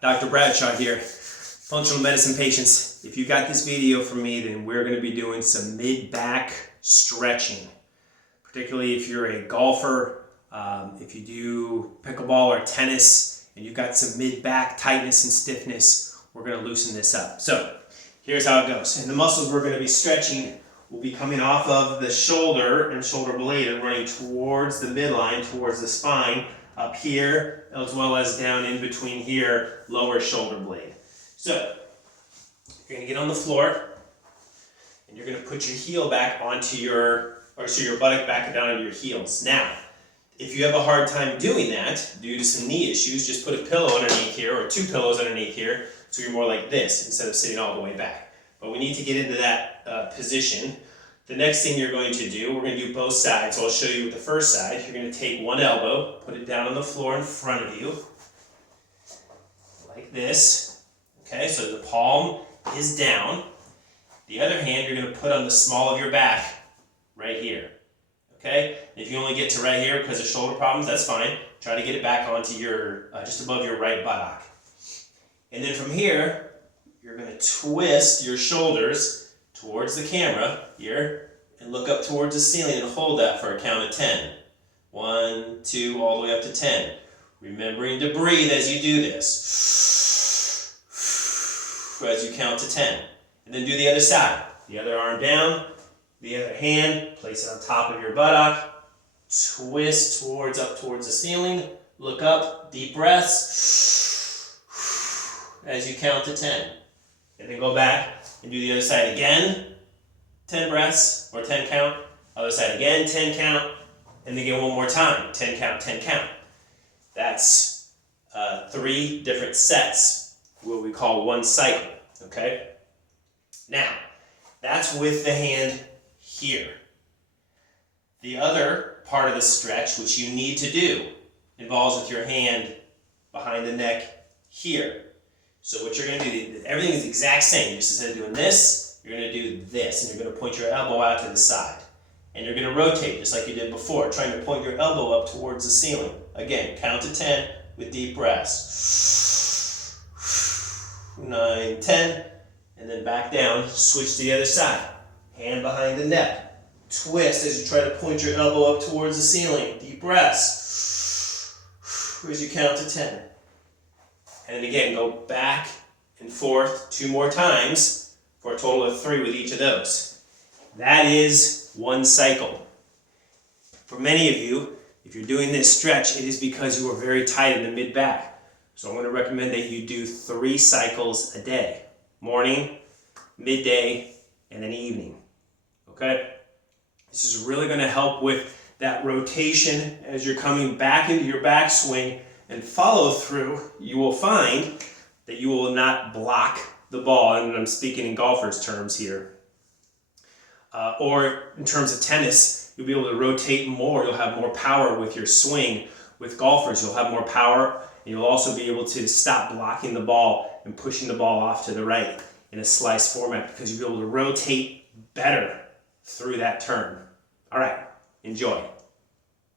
Dr. Bradshaw here, functional medicine patients. If you got this video from me, then we're going to be doing some mid-back stretching. Particularly if you're a golfer, if you do pickleball or tennis, and you've got some mid-back tightness and stiffness, we're going to loosen this up. So here's how it goes. And the muscles we're going to be stretching will be coming off of the shoulder and shoulder blade and running towards the midline, towards the spine, up here, as well as down in between here, lower shoulder blade. So you're going to get on the floor, and you're going to put your heel back onto your buttock back down onto your heels. Now, if you have a hard time doing that due to some knee issues, just put a pillow underneath here or two pillows underneath here so you're more like this instead of sitting all the way back. But we need to get into that position. The next thing you're going to do, we're going to do both sides. So I'll show you with the first side. You're going to take one elbow, put it down on the floor in front of you, like this. Okay, so the palm is down. The other hand you're going to put on the small of your back, right here. Okay, and if you only get to right here because of shoulder problems, that's fine. Try to get it back onto your, just above your right buttock. And then from here, you're going to twist your shoulders towards the camera here and look up towards the ceiling and hold that for a count of 10. 1, 2, all the way up to 10. Remembering to breathe as you do this. As you count to 10. And then do the other side. The other arm down, the other hand, place it on top of your buttock. Twist up towards the ceiling. Look up, deep breaths as you count to 10. And then go back and do the other side again. 10 breaths, or 10 count. Other side again, 10 count. And then again one more time. 10 count, 10 count. That's 3 different sets, what we call one cycle. Okay? Now, that's with the hand here. The other part of the stretch, which you need to do, involves with your hand behind the neck here. So what you're going to do, everything is the exact same. Just instead of doing this, you're going to do this. And you're going to point your elbow out to the side. And you're going to rotate just like you did before, trying to point your elbow up towards the ceiling. Again, count to 10 with deep breaths. 9, 10. And then back down, switch to the other side. Hand behind the neck. Twist as you try to point your elbow up towards the ceiling. Deep breaths. As you count to 10. And then again, go back and forth 2 more times for a total of 3 with each of those. That is one cycle. For many of you, if you're doing this stretch, it is because you are very tight in the mid-back. So I'm going to recommend that you do 3 cycles a day. Morning, midday, and then evening. Okay? This is really going to help with that rotation as you're coming back into your backswing. And follow through, you will find that you will not block the ball, and I'm speaking in golfers' terms here. Or in terms of tennis, you'll be able to rotate more, you'll have more power with your swing. With golfers, you'll have more power, and you'll also be able to stop blocking the ball and pushing the ball off to the right in a slice format because you'll be able to rotate better through that turn. All right, enjoy.